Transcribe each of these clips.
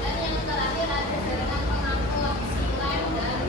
Dan yang terakhir ada jaringan pengampung silain dan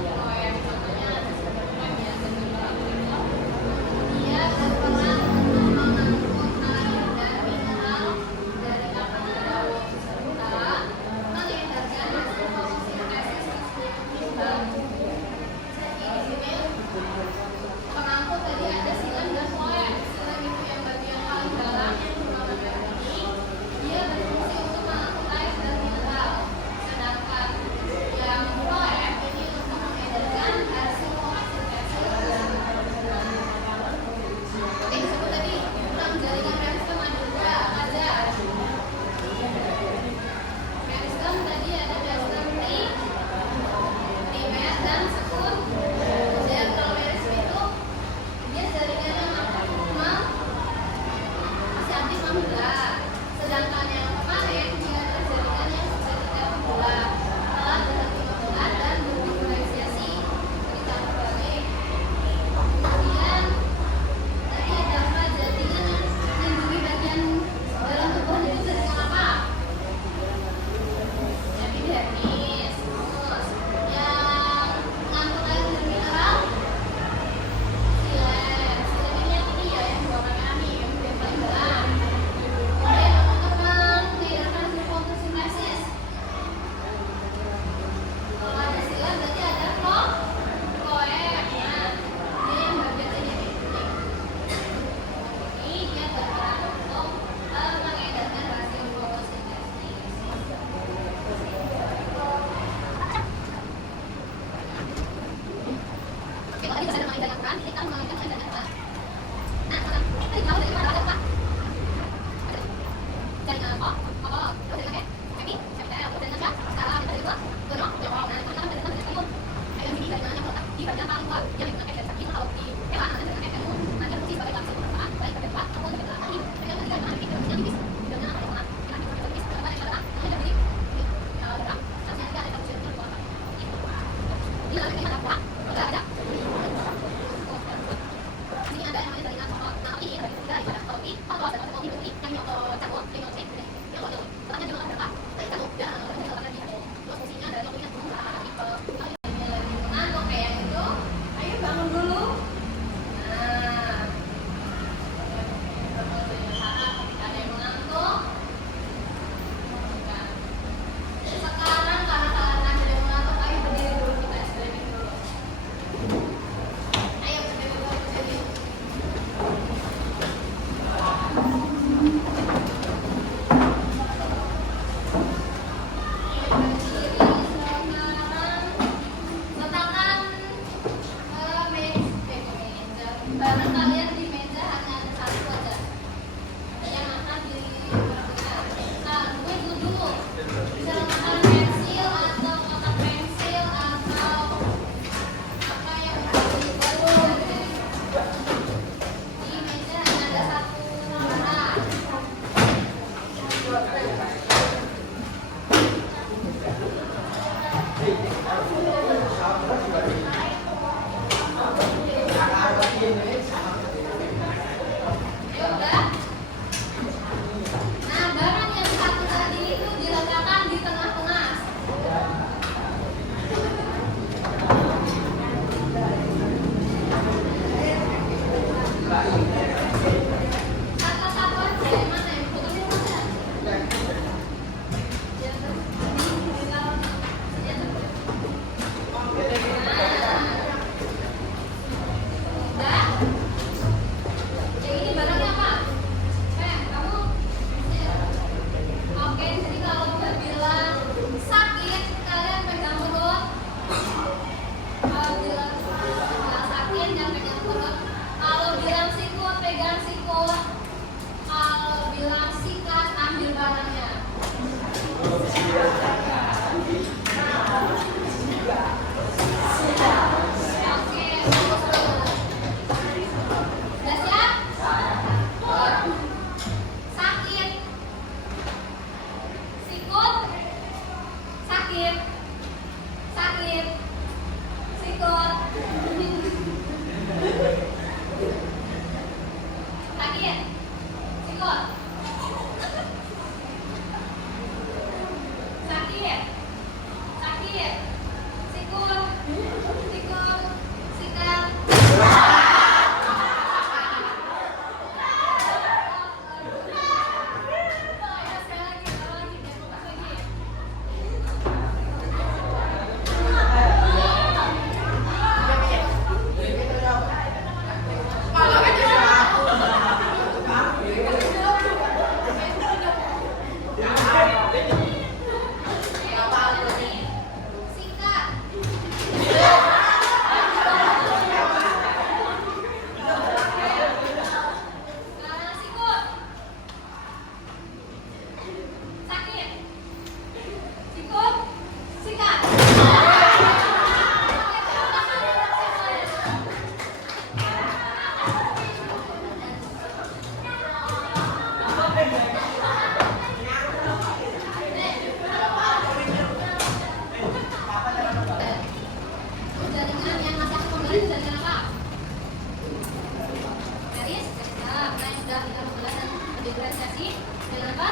Jangan apa?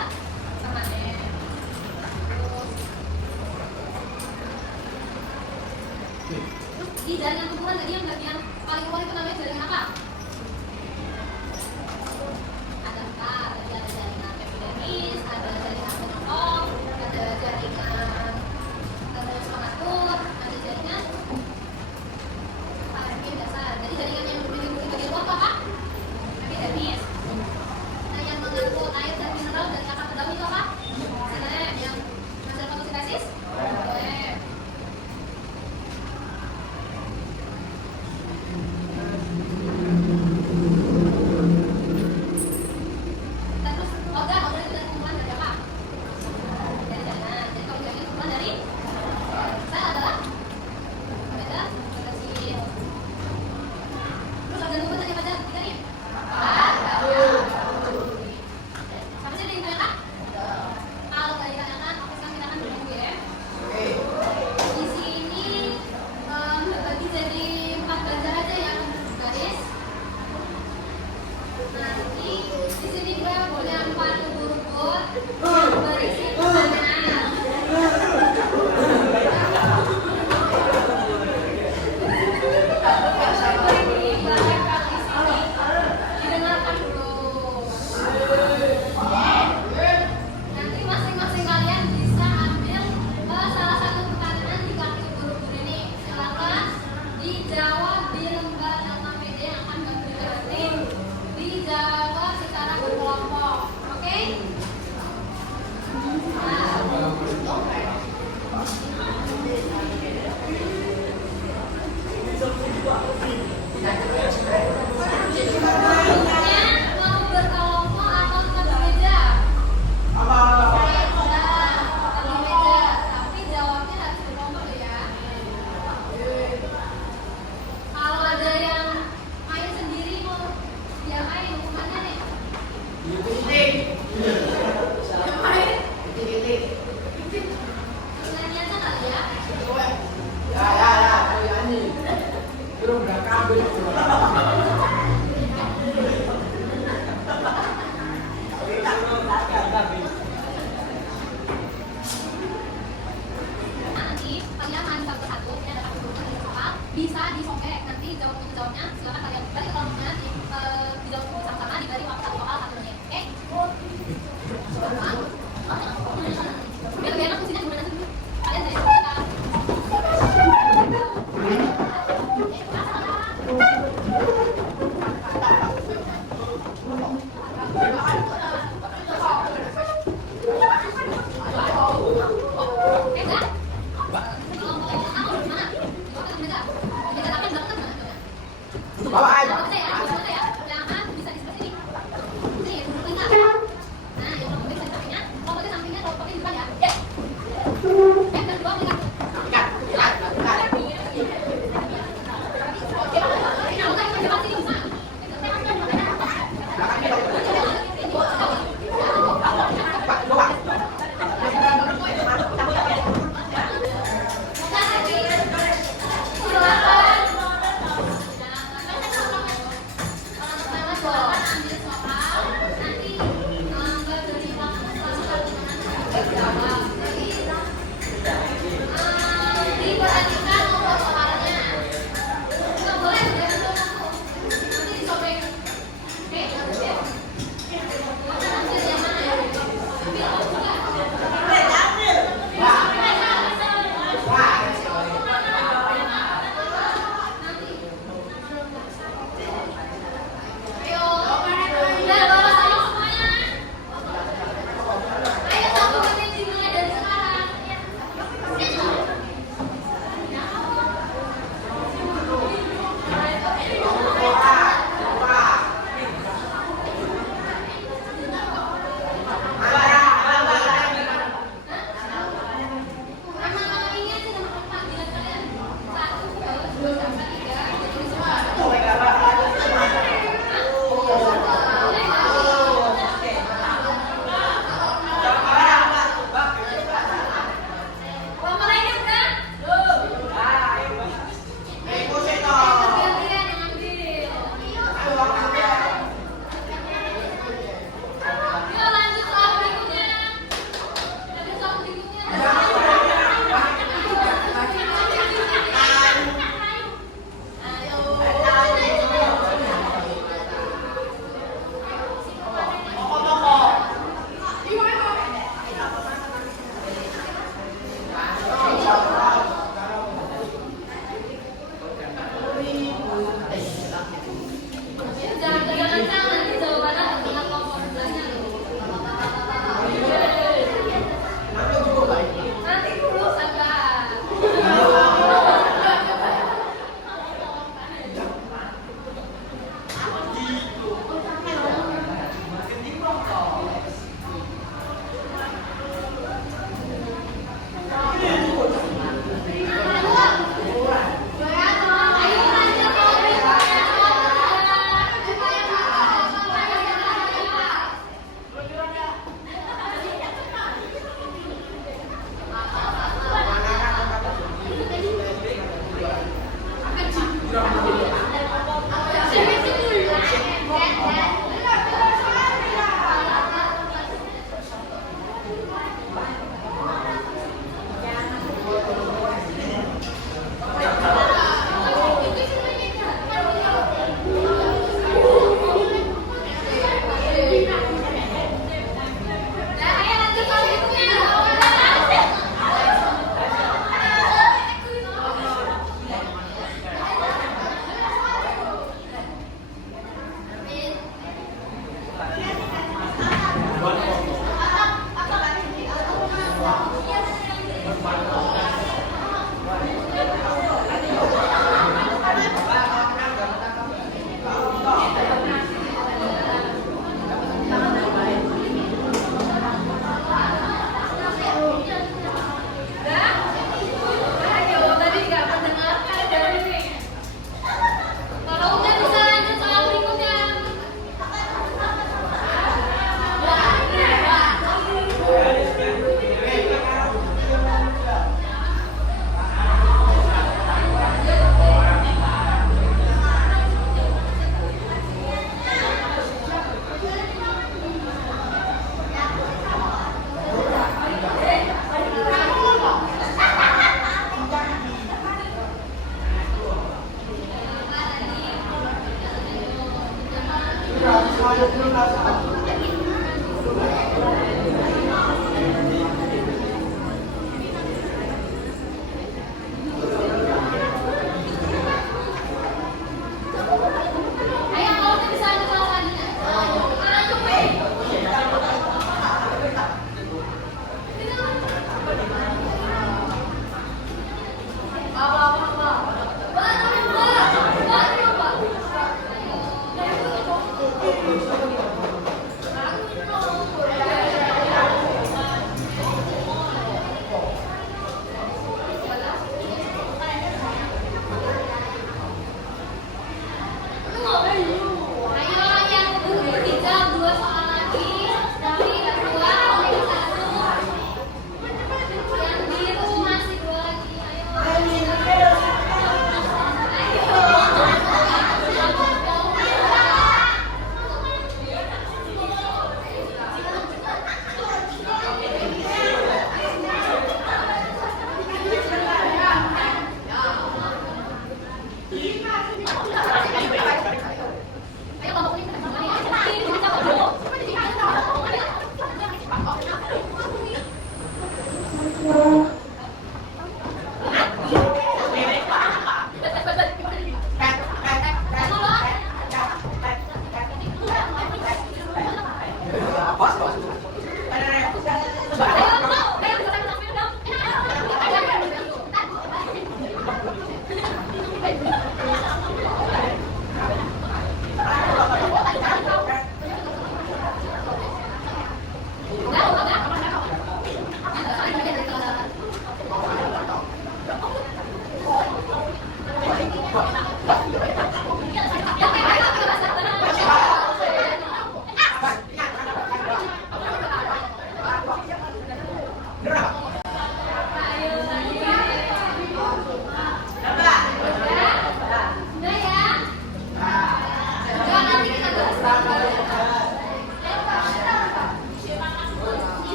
Permanen. Terus di jaringan tumbuhan tadi yang bagian paling luar itu namanya jaringan apa? Ada empat. Tadi ada jaringan epidermis, ada jaringan penopong, ada jaringan stomatur, ada jaringan parafium dasar. Jadi jaringan yang berdiri di bagian luar apa? Epidermis. Nah, yang mengangkut air dan mineral dari akar ke daun itu apa? Xilem. Yang hasil fotosintesis? Xilem. Terus organ itu dari kumpulan dari apa? Dari jaringan. Jadi kalau jaringan kumpulan dari sel adalah beda sih. Terus organ tubuh tadi apa aja? Tiga nih. Sampai sini yang ditanyakan? Kalau nggak ditanyakan, oke sekarang kita akan menunggu ya. Di sini bagi jadi 4 ganjar aja yang garis. Nanti di sini juga boleh 4 ubur-ubur yang berisi pertanyaan. Didengarkan dulu. Nanti masing-masing kalian bisa ambil salah satu pertanyaan di kaki ubur-ubur ini. Silakan dijawab di lembar data PD yang akan kami berikan nanti. Dijawab secara berkelompok, oke? Mau berkelompok atau tetap di meja? Di meja, tapi jawabnya harus berkelompok ya. Kalau ada yang main sendiri mau diapain hukumannya nih? Main? Nyanyi aja kali ya? Nanti kalian main satu-satu, ini ada satu grup yang sama, bisa disobek. Nanti jawabnya silakan kalian balik kelompoknya dijawab bersama-sama diberi waktu 1 soal 1 menit. Oke? Biar lebih enak fungsinya gimana sih dulu? Kalian dari sekarang. Oke, enggak? Silakan.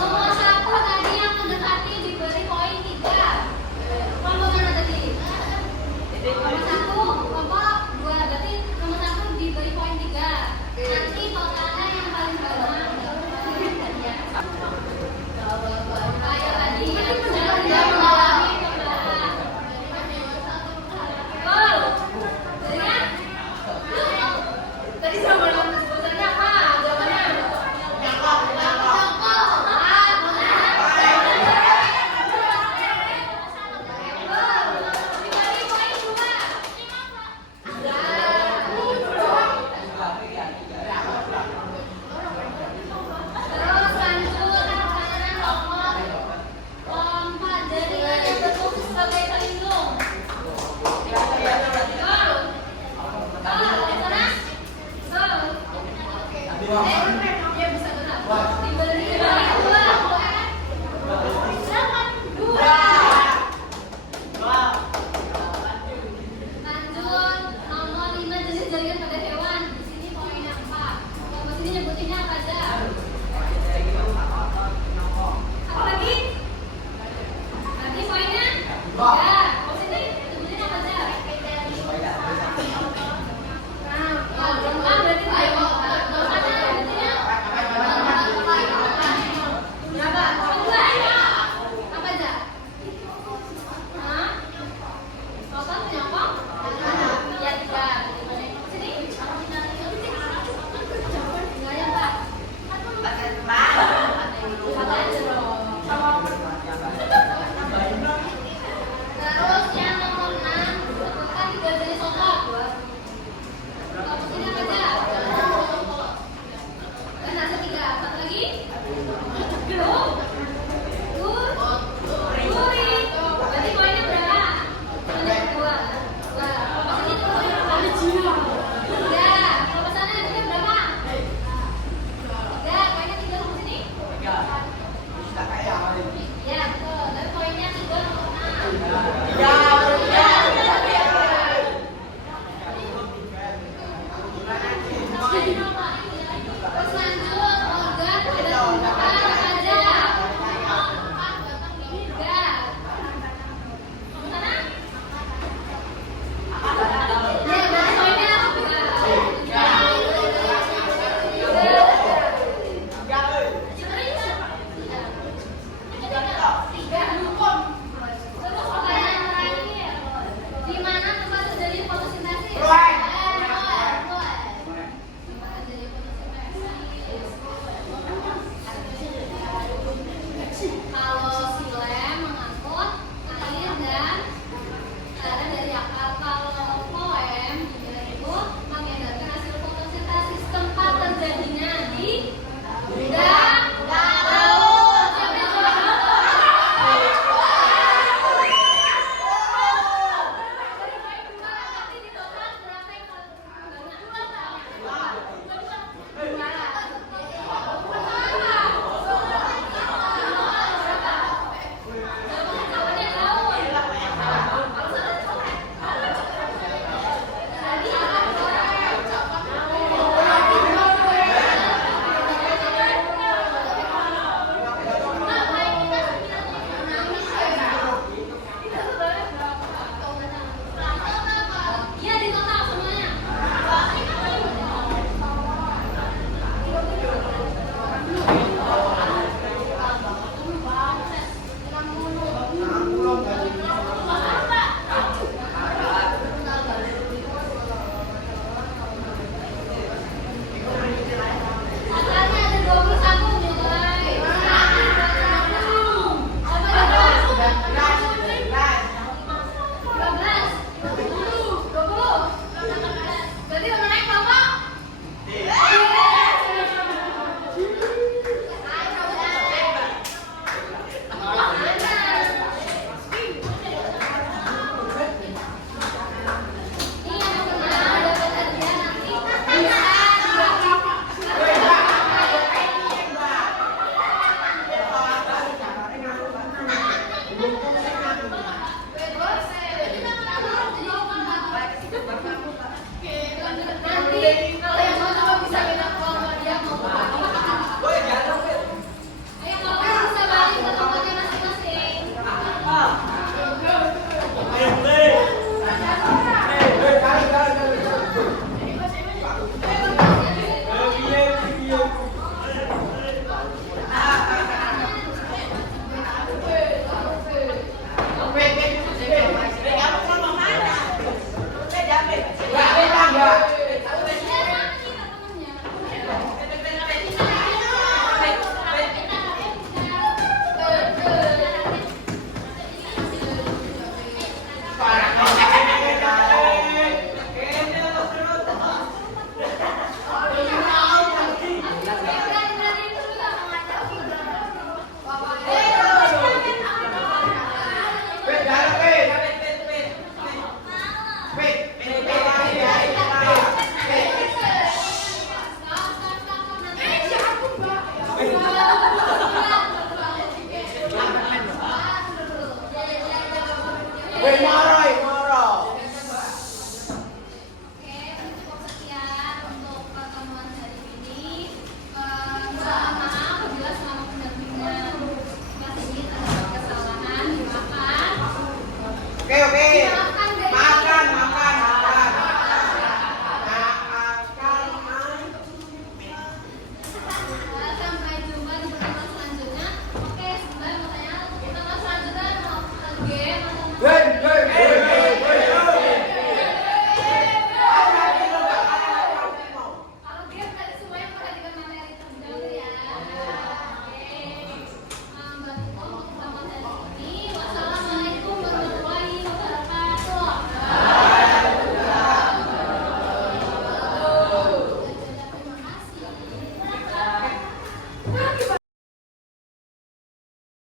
Nomor satu tadi yang mendekati diberi poin 3. Nomor mana tadi? Nomor satu, kelompok 2 berarti nomor satu diberi poin 3. Nanti totalnya yang paling banyak. Kayak tadi yang sudah mengalami pembahasan. Betul. Jadi kan? Tadi sama sebutannya apa? Jawabannya? Terus lanjut pertanyaan nomor 4. Jaringan yang berfungsi sebagai pelindung. Betul. Sana? Dia bisa gerak. Diberi 2. Lanjut nomor 5 jenis jaringan pada hewan. Di sini poinnya 4. Yang sini nyebutinnya apa aja? Apa lagi? Lagi poinnya? Ya. Di sini nyebutin apa aja? Nah, lengkap berarti ayo. Sana nyebutinnya? Berapa? 2. Apa aja? Hah? Total punya apa? Ya 3. Sini. Enggak ya, Pak? Satu aja dong. Weh, marah.